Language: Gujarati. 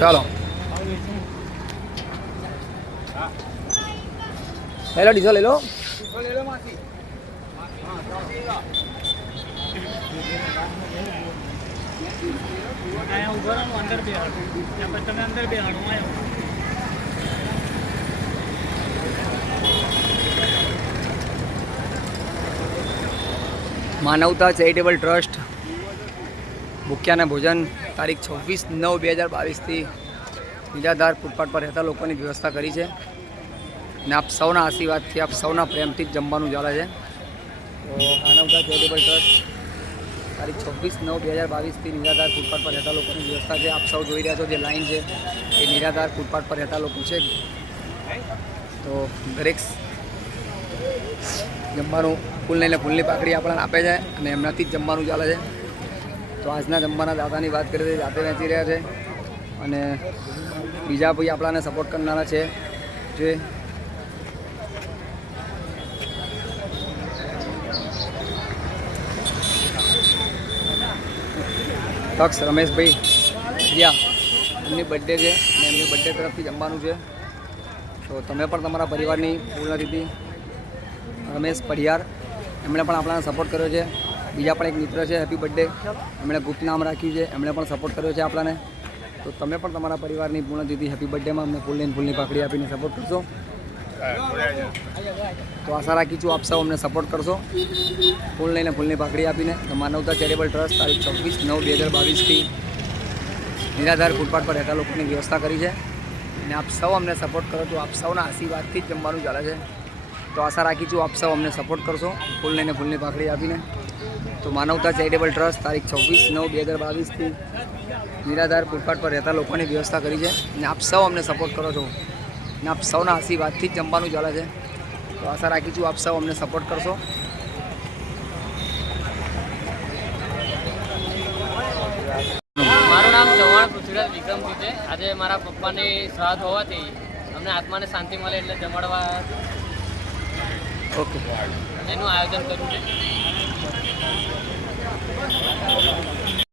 ચાલો લઈ લો ડીઝલ લઈ લો. માનવતા ચેરિટેબલ ટ્રસ્ટ ભૂખ્યાના ભોજન તારીખ 26/9/2022થી નિરાધાર ફૂટપાથ પર રહેતા લોકોની વ્યવસ્થા કરી છે અને આપ સૌના આશીર્વાદથી આપ સૌના પ્રેમથી જ જમવાનું ચાલે છે. તો માનવતા ચેરિટેબલ ટ્રસ્ટ તારીખ 26/9/2022થી નિરાધાર ફૂટપાથ પર રહેતા લોકોની વ્યવસ્થા છે. આપ સૌ જોઈ રહ્યા છો જે લાઈન છે એ નિરાધાર ફૂટપાથ પર રહેતા લોકો છે. તો દરેક જમવાનું ફૂલ લઈને ફૂલની પાકડી આપણને આપે છે અને એમનાથી જ જમવાનું ચાલે છે. તો આજના જમવાના દાતાની વાત કરીએ તો જાતે વેચી રહ્યા છે અને બીજા ભાઈ આપણાને સપોર્ટ કરનારા છે જે તક્ષ રમેશભાઈ યા એમની બર્થડે છે અને એમની બર્થડે તરફથી જમવાનું છે. તો તમે પણ તમારા પરિવારની પૂર્ણ રીતે રમેશ પઢિયાર એમણે પણ આપણાને સપોર્ટ કર્યો છે. બીજા પણ એક મિત્ર છે હેપી બર્થડે એમણે ગુપ્ત નામ રાખ્યું છે એમણે પણ સપોર્ટ કર્યો છે આપણાને. તો તમે પણ તમારા પરિવારની પૂર્ણ દીદી હેપી બર્થડેમાં અમને ફૂલ લઈને ફૂલની પાકડી આપીને સપોર્ટ કરશો. તો આશા રાખી છું આપ સૌ અમને સપોર્ટ કરશો ફૂલ લઈને ફૂલની પાકડી આપીને. તો માનવતા ચેરિટેબલ ટ્રસ્ટ તારીખ 26/9/2022થી નિરાધાર ફૂટપાથ પર રહેતા લોકોની વ્યવસ્થા કરી છે અને આપ સૌ અમને સપોર્ટ કરો તો આપ સૌના આશીર્વાદથી જ જમવાનું ચાલે છે. તો આશા રાખી છું આપ સૌ અમને સપોર્ટ કરશો ફૂલ લઈને ફૂલની પાકડી આપીને. તો માનવતા ચેરિટેબલ ટ્રસ્ટ તારીખ 26/9/2022થી નિરાધાર ફૂટપાથ પર રહેતા લોકોની વ્યવસ્થા કરી છે અને આપ સૌ અમને સપોર્ટ કરો છો અને આપ સૌના આશીર્વાદથી જ જમવાનું ચાલે છે. તો આશા રાખી છું આપ સૌ અમને સપોર્ટ કરશો. મારું નામ ચૌહાણ પૃથ્વીરાજ વિક્રમજી છે. આજે મારા પપ્પાની શ્રાદ્ધ હોવાથી અમને આત્માને શાંતિ મળે એટલે જમાડવા ઓકે એનું આયોજન કર્યું છે.